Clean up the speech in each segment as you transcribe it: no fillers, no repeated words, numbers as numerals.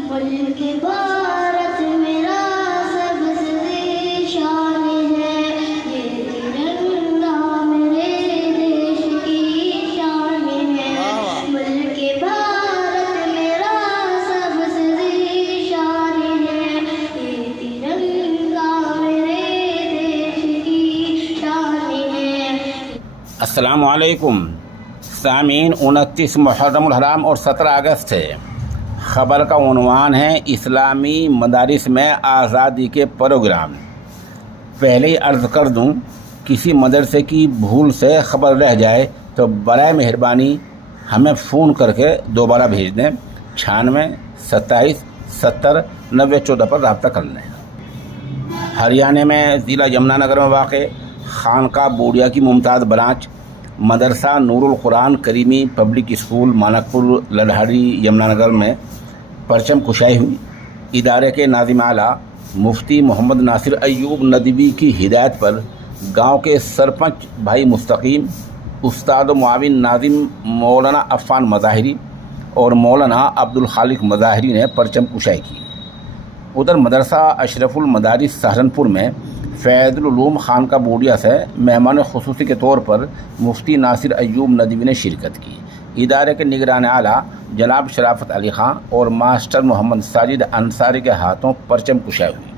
ملک بھارت میرا سب سے شان ہے، یہ ترنگا میرے دیش کی شان ہے۔ ملک بھارت میرا سب سے شان ہے، یہ ترنگا میرے دیش کی شان ہے۔ السلام علیکم سامعین، 29 محرم الحرام اور 17 اگست ہے۔ خبر کا عنوان ہے اسلامی مدارس میں آزادی کے پروگرام۔ پہلے ہی عرض کر دوں، کسی مدرسے کی بھول سے خبر رہ جائے تو برائے مہربانی ہمیں فون کر کے دوبارہ بھیج دیں۔ 96 27 70 90 14 پر رابطہ کر لیں۔ ہریانہ میں ضلع یمنا نگر میں واقع خانقاہ بوڑیا کی ممتاز برانچ مدرسہ نور القرآن کریمی پبلک اسکول مانک پور لڑہاری یمنا نگر میں پرچم کشائی ہوئی۔ ادارے کے ناظم اعلیٰ مفتی محمد ناصر ایوب ندوی کی ہدایت پر گاؤں کے سرپنچ بھائی مستقیم، استاد و معاون ناظم مولانا عفان مظاہری اور مولانا عبدالخالق مظاہری نے پرچم کشائی کی۔ ادھر مدرسہ اشرف المدارس سہارنپور میں فیض العلوم خانقاہ بوڑیا سے مہمان خصوصی کے طور پر مفتی ناصر ایوب ندوی نے شرکت کی۔ ادارے کے نگران اعلیٰ جناب شرافت علی خان اور ماسٹر محمد ساجد انصاری کے ہاتھوں پرچم کشائی ہوئی۔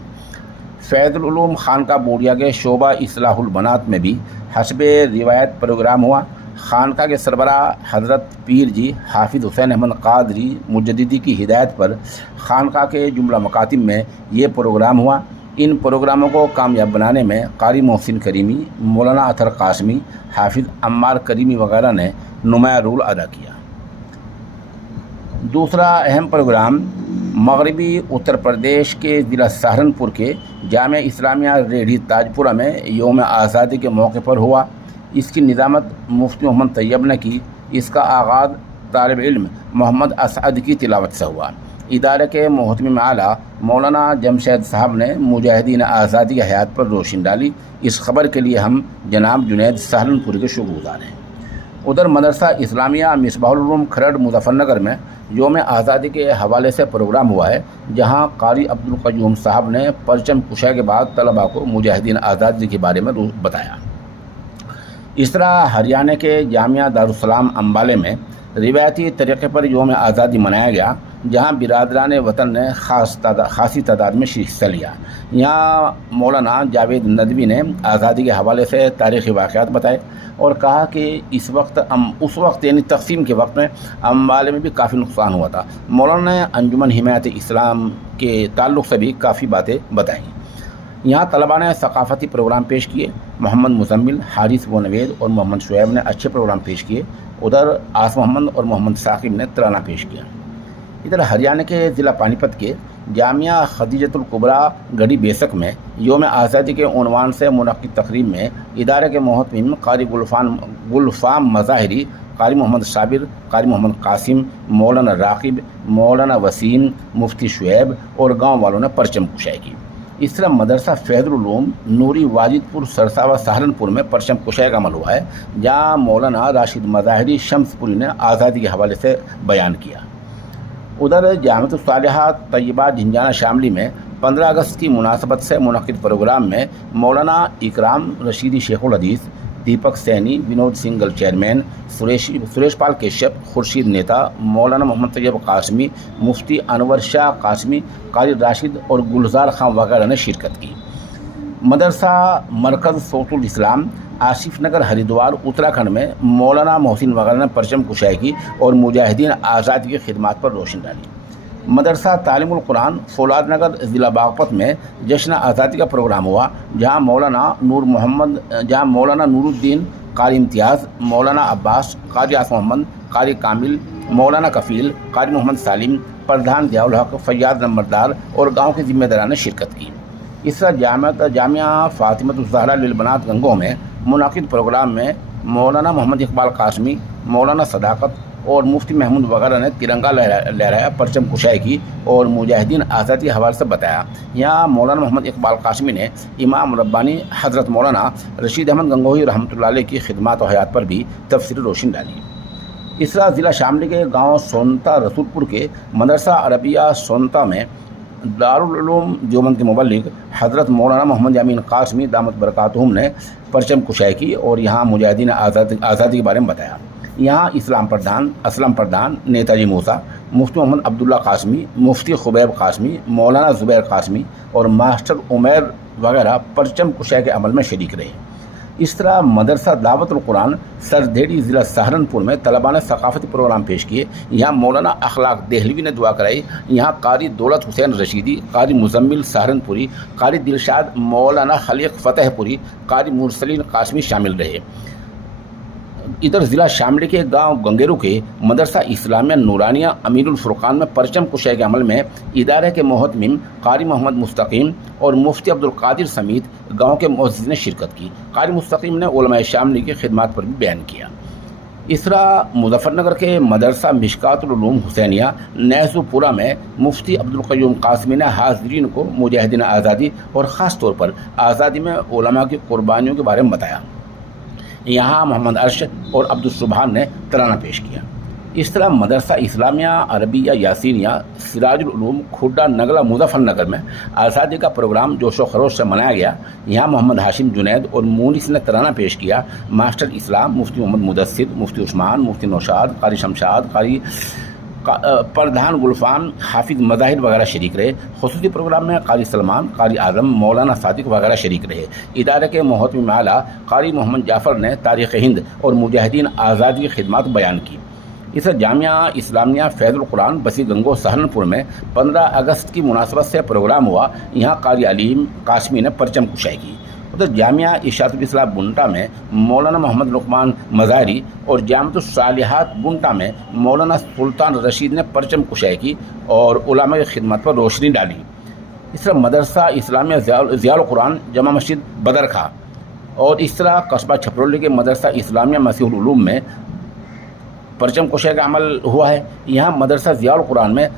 فیض العلوم خانقاہ بوڑیا کے شعبہ اصلاح البنات میں بھی حسب روایت پروگرام ہوا۔ خانقاہ کے سربراہ حضرت پیر جی حافظ حسین احمد قادری مجددی کی ہدایت پر خانقاہ کے جملہ مکاتب میں یہ پروگرام ہوا۔ ان پروگراموں کو کامیاب بنانے میں قاری محسن کریمی، مولانا اطہر قاسمی، حافظ عمار کریمی وغیرہ نے نمایاں رول ادا کیا۔ دوسرا اہم پروگرام مغربی اتر پردیش کے ضلع سہارنپور کے جامعہ اسلامیہ ریڑھی تاج پورہ میں یوم آزادی کے موقع پر ہوا۔ اس کی نظامت مفتی محمد طیب نے کی۔ اس کا آغاز طالب علم محمد اسعد کی تلاوت سے ہوا۔ ادارے کے محتمم اعلیٰ مولانا جمشید صاحب نے مجاہدین آزادی کی حیات پر روشنی ڈالی۔ اس خبر کے لیے ہم جناب جنید سہارنپور کے شکر گزار ہیں۔ ادھر مدرسہ اسلامیہ مصباح العلوم کھرڑ مظفر نگر میں یوم آزادی کے حوالے سے پروگرام ہوا ہے، جہاں قاری عبدالقیوم صاحب نے پرچم کشائی کے بعد طلباء کو مجاہدین آزادی کے بارے میں بتایا۔ اس طرح ہریانہ کے جامعہ دارالسلام امبالے میں روایتی طریقے پر یوم آزادی منایا گیا، جہاں برادران وطن نے خاصی تعداد میں حصہ لیا۔ یہاں مولانا جاوید ندوی نے آزادی کے حوالے سے تاریخی واقعات بتائے اور کہا کہ اس وقت یعنی تقسیم کے وقت میں امبالے میں بھی کافی نقصان ہوا تھا۔ مولانا نے انجمن حمایت اسلام کے تعلق سے بھی کافی باتیں بتائیں۔ یہاں طلباء نے ثقافتی پروگرام پیش کیے۔ محمد مزمل، حارث و نوید اور محمد شعیب نے اچھے پروگرام پیش کیے۔ ادھر آصف محمد اور محمد ثاقب نے ترانہ پیش کیا۔ ادھر ہریانہ کے ضلع پانی پت کے جامعہ خدیجۃ الکبریٰ گڑھی بیسک میں یوم آزادی کے عنوان سے منعقد تقریب میں ادارے کے محتمم قاری گلفام مظاہری، قاری محمد صابر، قاری محمد قاسم، مولانا راقب، مولانا وسیم، مفتی شعیب اور گاؤں والوں نے پرچم کشائی کی۔ اس طرح مدرسہ فیض العلوم نوری واجد پور سرساوا سہارنپور میں پرچم کشائی کا عمل ہوا ہے، جہاں مولانا راشد مظاہری شمس پوری نے آزادی کے حوالے سے بیان کیا۔ ادھر جامعۃ الصالحات طیبہ جھنجھانہ شاملی میں 15 اگست کی مناسبت سے منعقد پروگرام میں مولانا اکرام رشیدی شیخ الحدیث، دیپک سینی، ونود سنگل چیئرمین، سریش پال کیشپ، خورشید نیتا، مولانا محمد طیب قاسمی، مفتی انور شاہ قاسمی، قاری راشد اور گلزار خان وغیرہ نے شرکت کی۔ مدرسہ مرکز صوت الاسلام آصف نگر ہریدوار اتراکھنڈ میں مولانا محسن وغیرہ نے پرچم کشائی کی اور مجاہدین آزادی کی خدمات پر روشنی ڈالی۔ مدرسہ تعلیم القرآن فولاد نگر ضلع باغپت میں جشن آزادی کا پروگرام ہوا، جہاں مولانا نور الدین، قاری امتیاز، مولانا عباس، قاری آصف محمد، قاری کامل، مولانا کفیل، قاری محمد سالم، پردھان ضیاء الحق، فیاض نمبردار اور گاؤں کے ذمہ داران نے شرکت کی۔ اس طرح جامعہ فاطمۃ الزہرا للبنات گنگو میں منعقد پروگرام میں مولانا محمد اقبال قاسمی، مولانا صداقت اور مفتی محمود وغیرہ نے ترنگا لہرایا، پرچم کشائی کی اور مجاہدین آزادی کے حوالے سے بتایا۔ یہاں مولانا محمد اقبال قاسمی نے امام ربانی حضرت مولانا رشید احمد گنگوہی رحمۃ اللہ علیہ کی خدمات و حیات پر بھی تفصیل روشنی ڈالی۔ اس طرح ضلع شاملی کے گاؤں سونتا رسول پور کے مدرسہ عربیہ سونتا میں دارالعلوم دیوبند کے مبلغ حضرت مولانا محمد یامین قاسمی دامت برکاتہم نے پرچم کشائی کی اور یہاں مجاہدین آزادی کے بارے میں بتایا۔ یہاں اسلم پردھان نیتاجی موسیٰ، مفتی محمد عبداللہ قاسمی، مفتی خبیب قاسمی، مولانا زبیر قاسمی اور ماسٹر عمیر وغیرہ پرچم کشائی کے عمل میں شریک رہے۔ اس طرح مدرسہ دعوت القرآن سردھیڑی ضلع سہارنپور میں طلباء نے ثقافتی پروگرام پیش کیے۔ یہاں مولانا اخلاق دہلوی نے دعا کرائی۔ یہاں قاری دولت حسین رشیدی، قاری مزمل سہارنپوری، قاری دلشاد مولانا خلیق فتح پوری، قاری مرسلین قاسمی شامل رہے۔ ادھر ضلع شاملی کے گاؤں گنگیرو کے مدرسہ اسلامیہ نورانیہ امیر الفرقان میں پرچم کشائی کے عمل میں ادارے کے محتمم قاری محمد مستقیم اور مفتی عبدالقادر سمیت گاؤں کے معززین نے شرکت کی۔ قاری مستقیم نے علماء شاملی کی خدمات پر بھی بیان کیا۔ اس طرح مظفر نگر کے مدرسہ مشکات العلوم حسینیہ نیزو پورہ میں مفتی عبدالقیوم قاسمی نے حاضرین کو مجاہدین آزادی اور خاص طور پر آزادی میں علماء کی قربانیوں کے بارے میں بتایا۔ یہاں محمد ارشد اور عبدالسبحان نے ترانہ پیش کیا۔ اس طرح مدرسہ اسلامیہ عربیہ یاسینیہ سراج العلوم کھوڈا نگلا مظفر نگر میں آزادی کا پروگرام جوش و خروش سے منایا گیا۔ یہاں محمد ہاشم جنید اور مونس نے ترانہ پیش کیا۔ ماسٹر اسلام مفتی محمد مدثر، مفتی عثمان، مفتی نوشاد، قاری شمشاد، قاری پردھان گلفان، حافظ مظاہر وغیرہ شریک رہے۔ خصوصی پروگرام میں قاری سلمان، قاری اعظم، مولانا صادق وغیرہ شریک رہے۔ ادارے کے محتمم اعلیٰ قاری محمد جعفر نے تاریخ ہند اور مجاہدین آزادی کی خدمات بیان کی۔ اس جامعہ اسلامیہ فیض القرآن بسی گنگو سہارنپور میں 15 اگست کی مناسبت سے پروگرام ہوا۔ یہاں قاری علیم قاسمی نے پرچم کشائی کی۔ ادھر جامعہ اشاعت الاسلام بنٹا میں مولانا محمد لقمان مزاری اور جامعۃ الصالحات بنٹا میں مولانا سلطان رشید نے پرچم کشائی کی اور علماء کی خدمت پر روشنی ڈالی۔ اس طرح مدرسہ اسلامیہ ضیاء القرآن جامع مسجد بدرخواہ اور اس طرح قصبہ چھپرولی کے مدرسہ اسلامیہ مسیح العلوم میں پرچم کشائی کا عمل ہوا ہے۔ یہاں مدرسہ ضیاء القرآن میں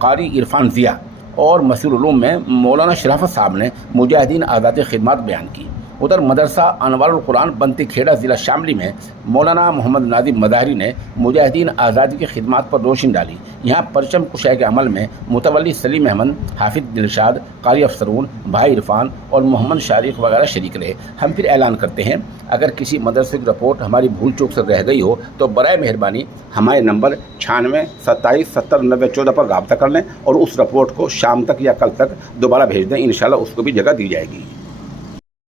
قاری عرفان ضیاء اور مسیح العلوم میں مولانا شرافت صاحب نے مجاہدین آزادی خدمات بیان کی۔ ادھر مدرسہ انوار القرآن بنتی کھیڑا ضلع شاملی میں مولانا محمد نادم مظاہری نے مجاہدین آزادی کی خدمات پر روشنی ڈالی۔ یہاں پرچم کشائی کے عمل میں متولی سلیم احمد، حافظ دلشاد، قاری افسرون، بھائی عرفان اور محمد شارق وغیرہ شریک رہے۔ ہم پھر اعلان کرتے ہیں، اگر کسی مدرسے کی رپورٹ ہماری بھول چوک سے رہ گئی ہو تو برائے مہربانی ہمارے نمبر 96 27 70 90 14 پر رابطہ کر لیں اور اس رپورٹ کو شام تک یا کل تک دوبارہ بھیج دیں۔ انشاءاللہ اس کو بھی جگہ دی جائے گی۔